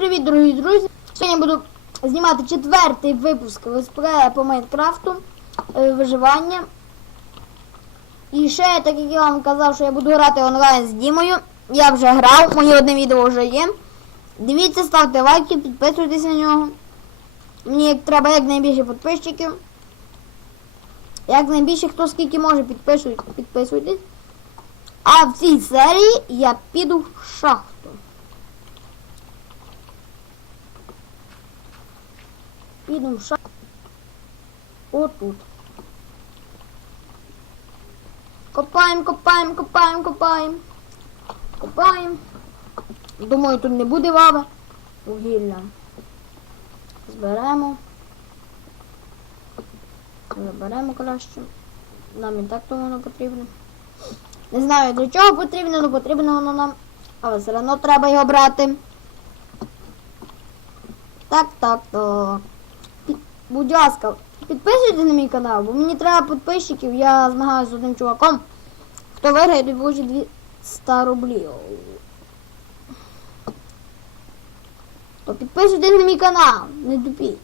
привіт, дорогі друзі! Сьогодні буду знімати четвертий випуск летсплея по Майнкрафту е, виживання. І ще, так як я вам казав, що я буду грати онлайн з Дімою. Я вже грав, моє одне відео вже є. Дивіться, ставте лайки, підписуйтесь на нього. Мені треба якнайбільше підписчиків. Як найбільше хто скільки може підписуйтесь. А в цій серії я піду в шахту. Піду в шахту. Отут. Копаємо, копаємо, копаємо, копаємо. Копаємо. Думаю, тут не буде лави. Вугілля. Зберемо. Заберемо краще. Нам і так то воно потрібно. Не знаю для чого потрібно, але потрібно воно нам. Але все одно треба його брати. Так, так, то. Будь ласка, підписуйтесь на мій канал, бо мені треба підписчиків. Я змагаюся з одним чуваком. Хто виграє, той получить 200 рублів. То підписуйтесь на мій канал, не тупіть.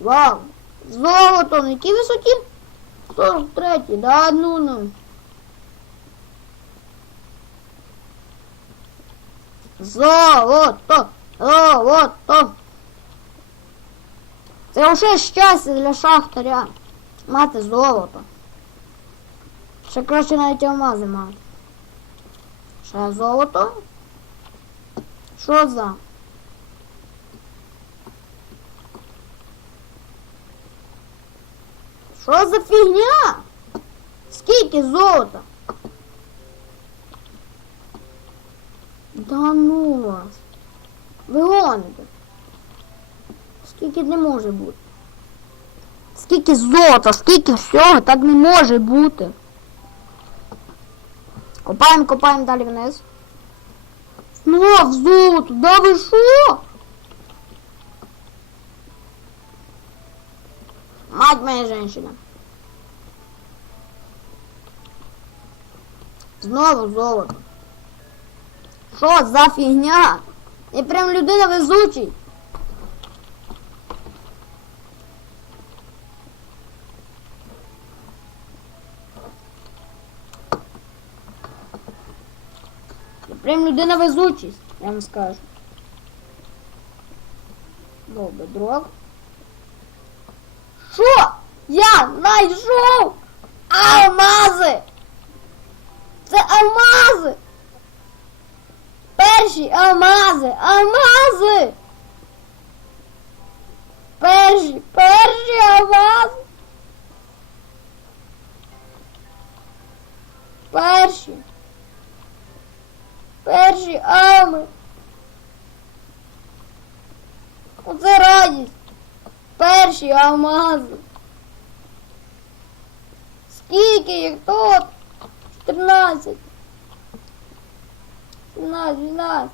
Вау! Золото, на якій висоті? 43, да ну ну. Золото! Золото! Це вже щастя для шахтаря. Мати золото. Ще краще навіть алмази мати. Ще золото. Що за? Що за фігня? Скільки золота? Да ну вас. Ви гоните. Скільки не може бути? Скільки золота, скільки всього, так не може бути. Копаємо, копаємо далі вниз. Знов золото, да ви що? Мать моя женщина. Знову золото. Що за фігня? Я прям людина везучий. Я прям людина везучість, я вам скажу. Добре, дрог. Що? Я знайшов алмази! Це алмази! Перші алмази! Алмази! Перші! Перші алмази! Перші! Перші алми! Оце радість! Перші алмази! Скільки їх тут? 14 17, 12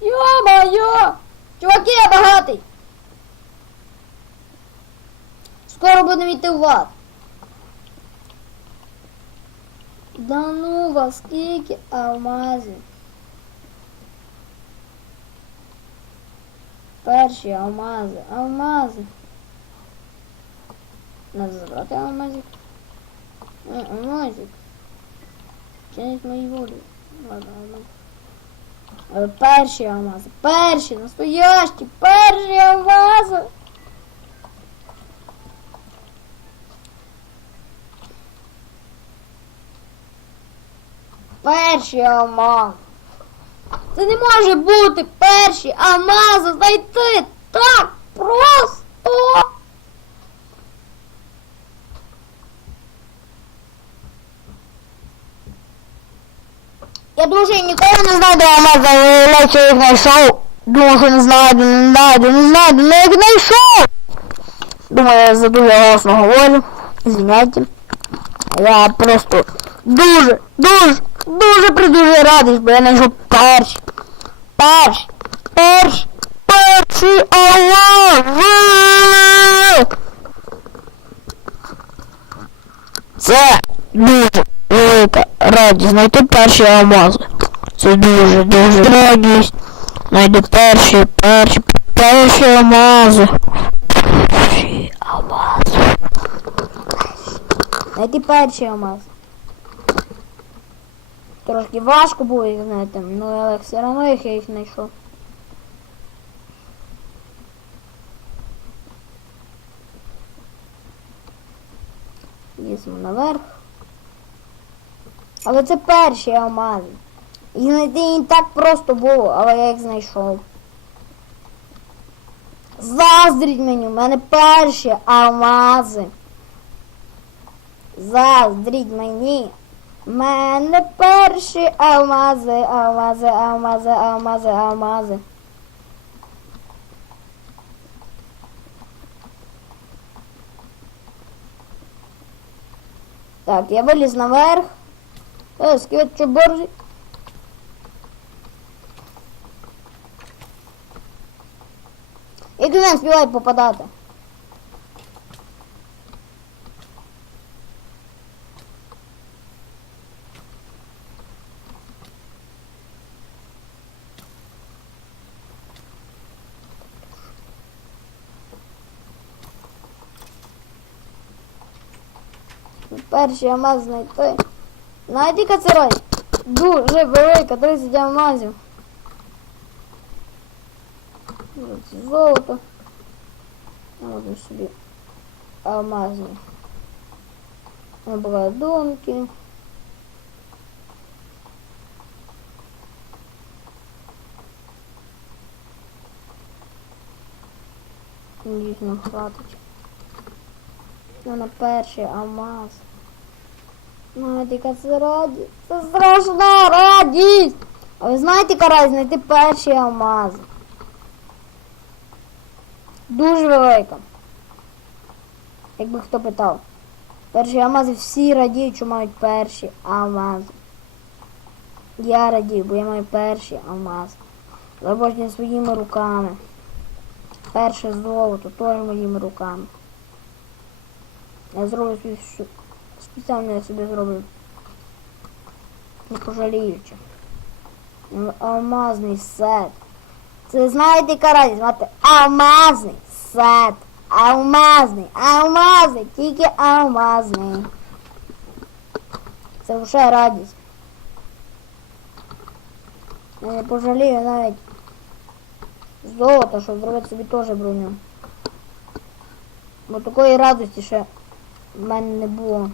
Йо-моє! Чуваки, я багатий! Скоро будемо йти в ад. Да ну вас, скільки алмазів. Перші алмази, алмази. Надо забрати алмазик. Ой, алмазик. Чинить мої волі. Ладно, алмаз. Але перші алмази. Перші, настоящі, перші алмази. Перші алмази. Це не може бути перші алмази знайти так просто. Я думаю, що ніколи не знайду алмази, але я їх знайшов. Думаю, що не знайду, не знайду, не знайду, але як знайшов. Думаю, я за дуже голосно говорю. Звиняйте. Я просто дуже, дуже, дуже придуже радий, бо я знайшов перші. Перші, перші, перші алмази. Це дуже велика радість знайти перші алмази. Це дуже дуже радість. Найди перші, перші, перші алмази. Перші алмази. Знайти перший алмаз. Трошки важко було їх знайти, ну але все одно їх я їх знайшов. Ліземо наверх. Але це перші алмази. Їх знайти не так просто було, але я їх знайшов. Заздріть мені, в мене перші алмази. Заздріть мені. Мене перші алмази, алмази, алмази, алмази, алмази. Так, я виліз наверх. Е, сквіт, що борзі? І не співай попадати. Перший алмаз знайти. Знайди кацерай. Дуже велика, 30 алмазів. Ось Золото. Можна собі алмазні. Обладунки. Нам хватить. Ну, на перший алмаз. Ну, яка це радість. Це страшна радість. А ви знаєте, яка радість знайти перші алмази? Дуже велика. Якби хто питав. Перші алмази всі радіють, що мають перші алмази. Я радію, бо я маю перші алмази. Заробочені своїми руками. Перше золото теж моїми руками. Я зроблю всю. Спеціально я собі зроблю. Не пожаліючи. Алмазний сет. Це знаєте, яка радість мати алмазний сет. Алмазний, алмазний, тільки алмазний. Це вже радість. Я не пожалію навіть золото, щоб зробити собі теж броню. Бо такої радості ще в мене не було.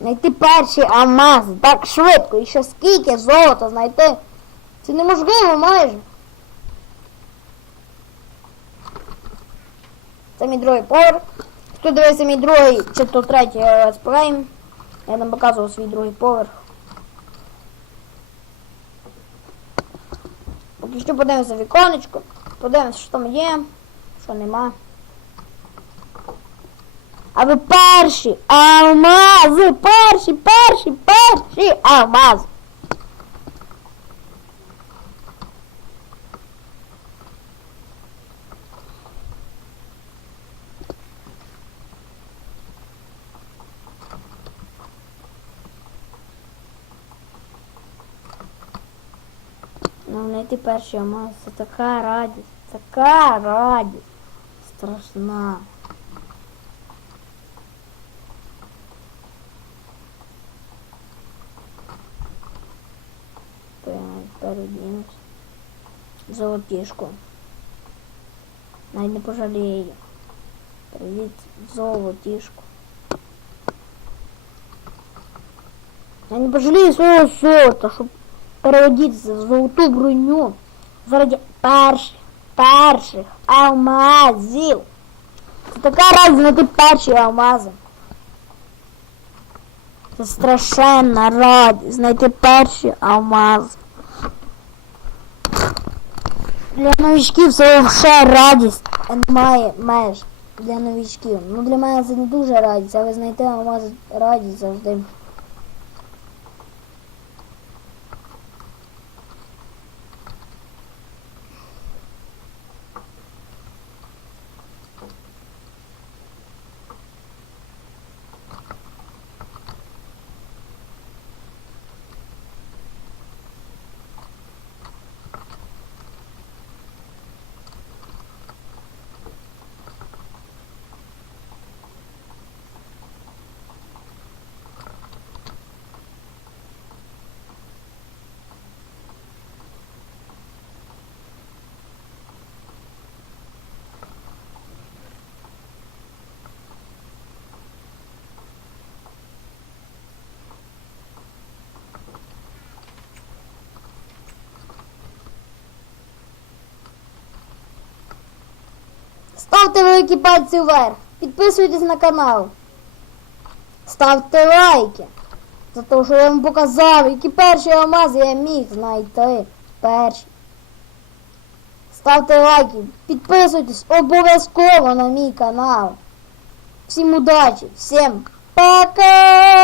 Знайти перший алмаз так швидко і ще скільки золота знайти. Це неможливо майже. Це мій другий поверх. Хто дивився мій другий чи то третій летсплей, я нам показував свій другий поверх. Поки що подивимося в віконечко, подивимося, що там є, що нема. А ви перші алмази, перші, перші, перші алмази. Ну, знайти перші алмази, це така радість, така радість. Страшна. передінуть. Золотішку. Навіть не пожалію. Привіт, золотішку. Я не пожалію свого золота, щоб переодітися в золоту броню заради перших, перших алмазів. Це така радість знайти перші алмази. Це страшенна радість знайти перші алмази. Для новичків це вже радість, немає меж для новичків. Ну для мене це не дуже радість, але знайти алмаз радість завжди. Ставте великі пальці вверх. Підписуйтесь на канал. Ставте лайки. За те, що я вам показав, які перші алмази я міг знайти. Перші. Ставте лайки, підписуйтесь обов'язково на мій канал. Всім удачі, всім пока!